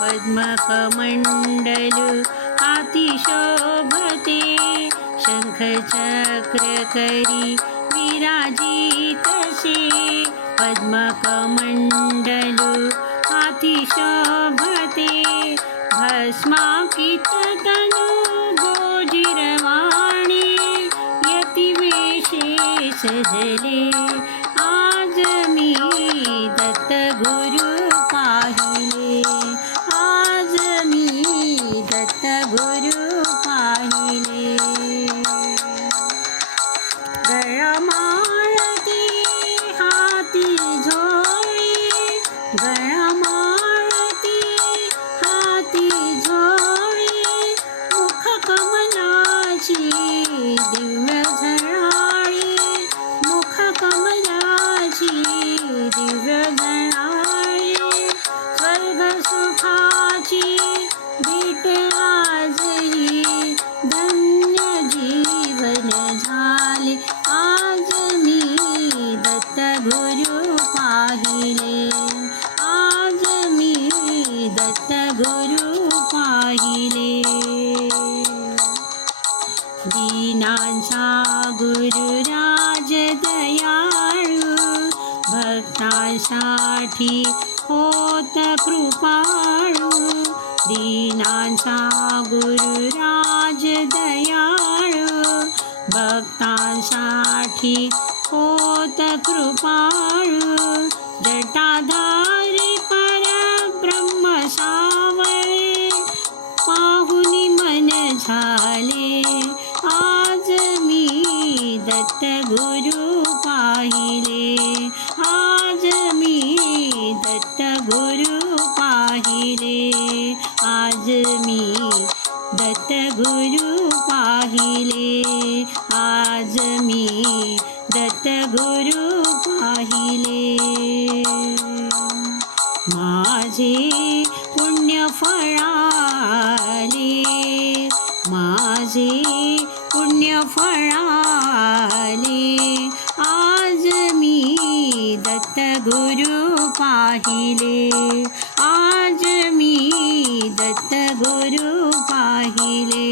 पद्मकमण्डलु अतिशोभते शङ्खचक्रकरी विराजितसे पद्मकमण्डलु अतिशोभते भस्माकिततनु गोजिरवाणी यतिवेशे सजले आज मी गळमाळती हाती झोळी मुख कमलाची दिव्य झळाळी मुख कमलाची दिव्य झळाळी स्वर्ग सुखाची भेट दीनांचा गुरुराज दयाळू भक्तांसाठी होत कृपाळू। दीनांचा गुरुराज दयाळू भक्तांसाठी होत कृपाळू। जटाधारी गुरु पाहिले. आज मी दत्त गुरु पाहिले. आज मी दत्त गुरु पाहिले. आज मी दत्त गुरु पाहिले. माझे पुण्य फळाले. माझे पुण्य दत्त गुरु पाहिले। आज मी दत्त गुरु पाहिले